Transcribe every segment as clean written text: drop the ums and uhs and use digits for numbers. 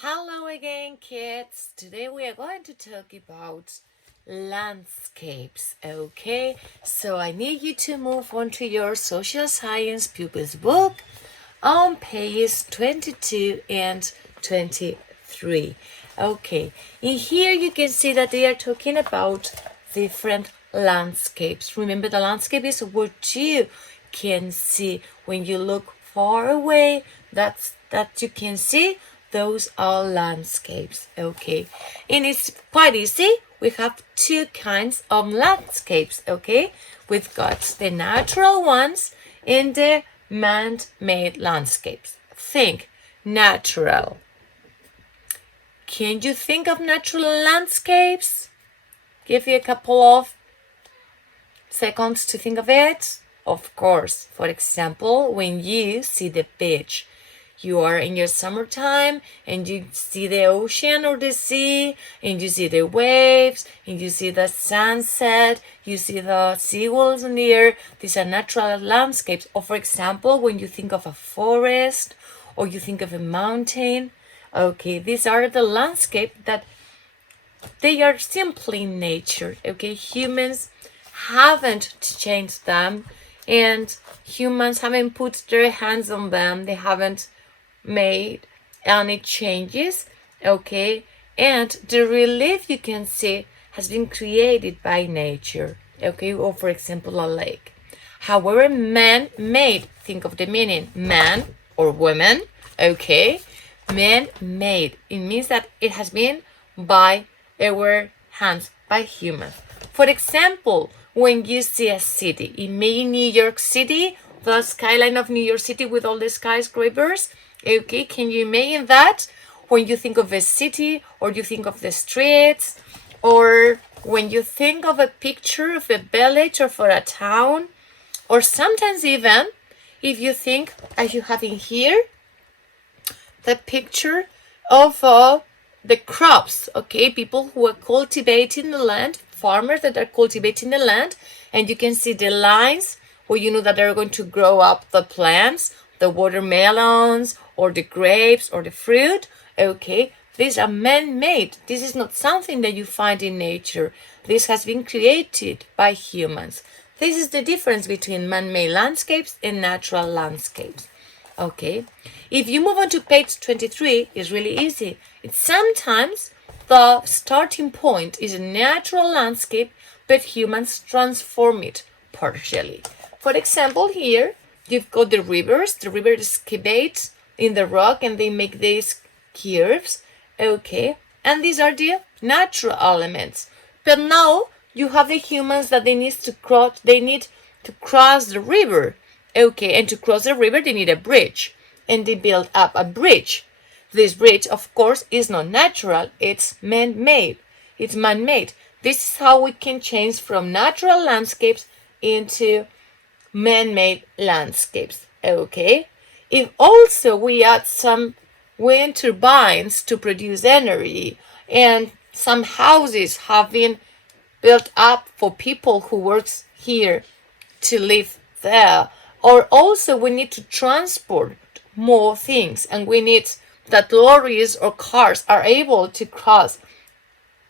Hello again, kids. Today we are going to talk about landscapes, okay? So I need you to move on to your social science pupils book on pages 22 and 23. Okay, in here you can see that they are talking about different landscapes. Remember, the landscape is what you can see when you look far away. That you can see. Those are landscapes. Okay, and it's quite easy. We have two kinds of landscapes. Okay, we've got the natural ones and the man-made landscapes. Think natural. Can you think of natural landscapes? Give you a couple of seconds to think of it. Of course, for example, when you see the beach, you are in your summertime and you see the ocean or the sea and you see the waves and you see the sunset, you see the seagulls in the air. These are natural landscapes. Or for example, when you think of a forest or you think of a mountain, okay, these are the landscape that they are simply nature. Okay, humans haven't changed them and humans haven't put their hands on them. They haven't made any changes. Okay, and the relief you can see has been created by nature. Okay, or for example a lake. However, man-made, think of the meaning, man or woman. Okay, man-made, it means that it has been by our hands, by humans. For example, when you see a city, imagine New York City, the skyline of New York City with all the skyscrapers. Okay, can you imagine that? When you think of a city, or you think of the streets, or when you think of a picture of a village or for a town, or sometimes even if you think, as you have in here, the picture of the crops, okay, people who are cultivating the land, farmers that are cultivating the land, and you can see the lines where you know that they're going to grow up the plants, the watermelons or the grapes or the fruit. Okay, these are man-made. This is not something that you find in nature. This has been created by humans. This is the difference between man-made landscapes and natural landscapes. Okay, if you move on to page 23, it's really easy. It's sometimes the starting point is a natural landscape, but humans transform it partially. For example, here you've got the rivers. The river excavates in the rock and they make these curves. Okay, and these are the natural elements. But now you have the humans that they need to cross the river. Okay, and to cross the river they need a bridge, and they build up a bridge. This bridge, of course, is not natural, it's man-made. It's man-made. This is how we can change from natural landscapes into man-made landscapes. Okay, if also we add some wind turbines to produce energy, and some houses have been built up for people who works here to live there, or also we need to transport more things and we need that lorries or cars are able to cross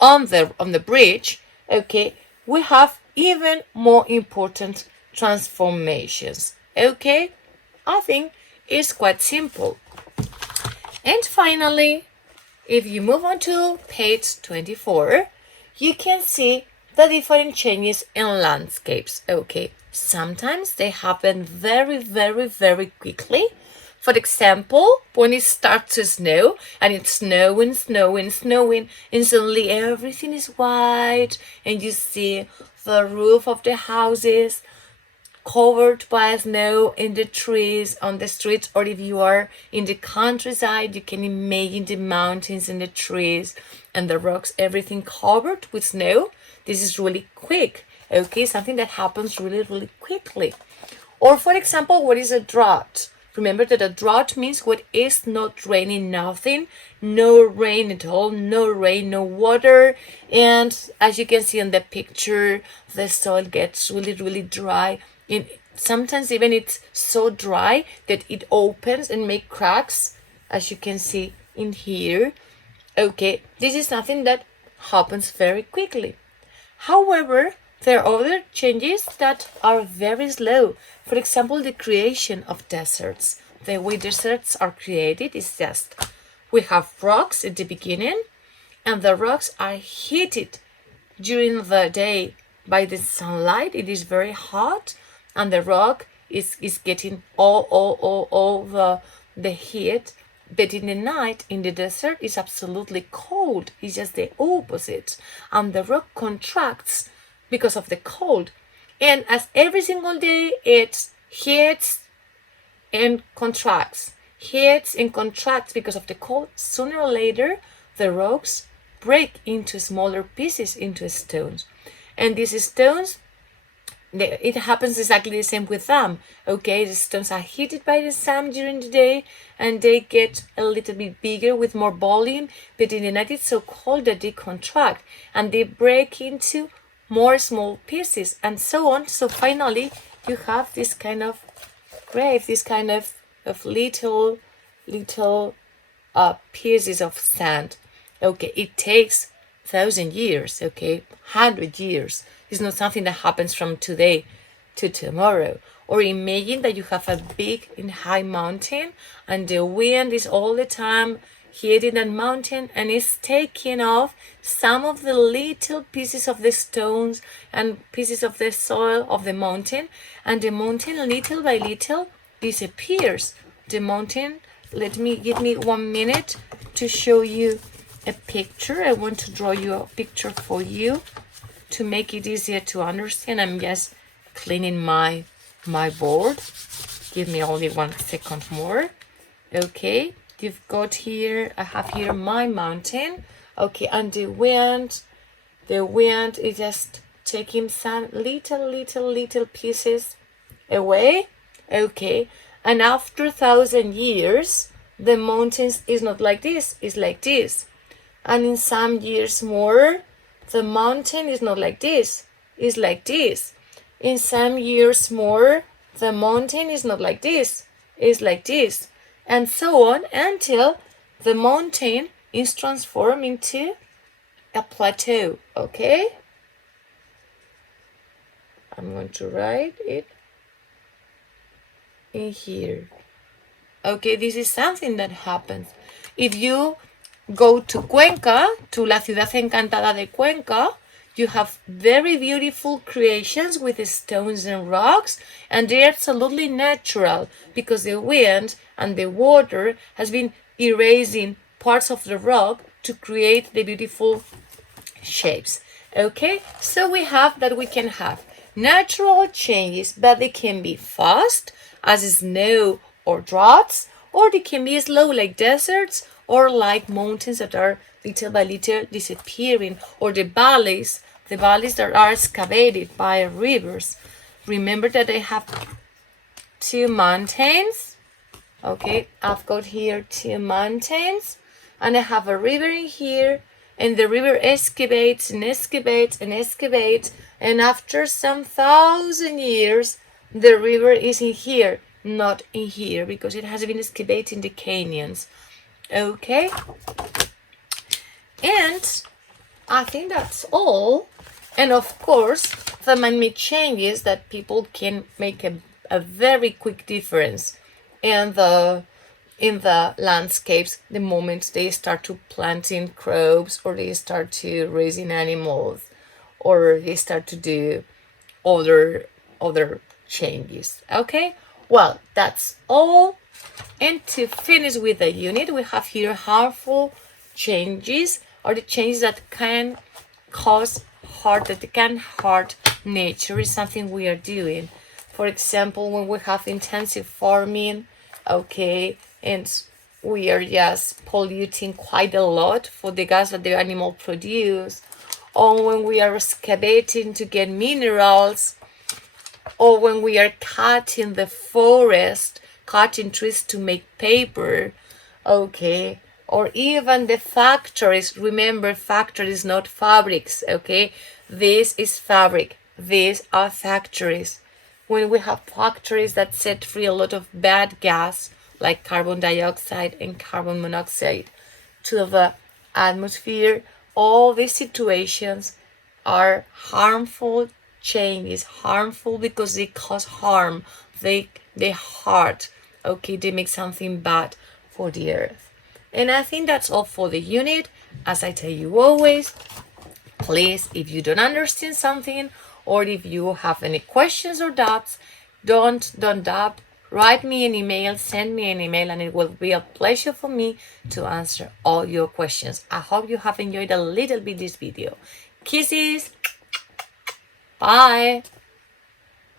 on the bridge. Okay, we have even more important transformations. Okay, I think it's quite simple. And finally, if you move on to page 24, you can see the different changes in landscapes. Okay, sometimes they happen very, very, very quickly. For example, when it starts to snow and it's snowing, snowing, snowing, and suddenly everything is white and you see the roof of the houses covered by snow in the trees on the streets, or if you are in the countryside you can imagine the mountains and the trees and the rocks, everything covered with snow. This is really quick. Okay, something that happens really, really quickly. Or for example, what is a drought? Remember that a drought means what is not raining, nothing, no rain at all, no rain, no water. And as you can see in the picture, the soil gets really, really dry. And sometimes even it's so dry that it opens and make cracks, as you can see in here. Okay, this is something that happens very quickly. However, there are other changes that are very slow. For example, the creation of deserts. The way deserts are created is just we have rocks at the beginning, and the rocks are heated during the day by the sunlight. It is very hot, and the rock is getting all the heat. But in the night, in the desert, it's absolutely cold. It's just the opposite. And the rock contracts because of the cold. And as every single day it heats and contracts, heats and contracts because of the cold, sooner or later, the rocks break into smaller pieces, into stones. And these stones, it happens exactly the same with them. Okay, the stones are heated by the sun during the day, and they get a little bit bigger with more volume, but in the night it's so cold that they contract and they break into more small pieces, and so on. So finally you have this kind of grave, this kind of little pieces of sand. Okay, it takes 1,000 years, okay, 100 years. It's not something that happens from today to tomorrow. Or imagine that you have a big and high mountain, and the wind is all the time hitting that mountain, and it's taking off some of the little pieces of the stones and pieces of the soil of the mountain, and the mountain little by little disappears. The mountain, give me 1 minute to show you a picture. I want to draw you a picture for you to make it easier to understand. I'm just cleaning my board. Give me only 1 second more. Okay, you've got here, I have here my mountain. Okay, and the wind is just taking some little pieces away. Okay, and after 1,000 years, the mountains is not like this, it's like this. And in some years more, the mountain is not like this, it's like this. In some years more, the mountain is not like this, it's like this. And so on until the mountain is transformed into a plateau, okay? I'm going to write it in here. Okay, this is something that happens. If you go to Cuenca, to La Ciudad Encantada de Cuenca, you have very beautiful creations with stones and rocks, and they're absolutely natural because the wind and the water has been erasing parts of the rock to create the beautiful shapes. Okay, so we have that we can have natural changes, but they can be fast as snow or droughts, or they can be slow like deserts, or like mountains that are little by little disappearing, or the valleys that are excavated by rivers. Remember that I have 2 mountains. Okay, I've got here 2 mountains, and I have a river in here, and the river excavates and excavates and excavates, and after some 1,000 years, the river is in here, not in here, because it has been excavating the canyons. Okay, and I think that's all. And of course, the man-made changes that people can make a very quick difference in the landscapes the moment they start to planting crops, or they start to raising animals, or they start to do other changes. Okay, well, that's all. And to finish with the unit, we have here harmful changes, or the changes that can cause harm, that can hurt nature, is something we are doing. For example, when we have intensive farming, okay, and we are just polluting quite a lot for the gas that the animal produce, or when we are excavating to get minerals, or when we are cutting the forest, cutting trees to make paper, okay, or even the factories. Remember, factories, not fabrics, okay? This is fabric, these are factories. When we have factories that set free a lot of bad gas, like carbon dioxide and carbon monoxide, to the atmosphere. All these situations are harmful. Change is harmful because they cause harm. They hurt. Okay, they make something bad for the earth. And I think that's all for the unit. As I tell you always, please, if you don't understand something or if you have any questions or doubts, don't doubt. Write me an email, send me an email, and it will be a pleasure for me to answer all your questions. I hope you have enjoyed a little bit this video. Kisses. Bye.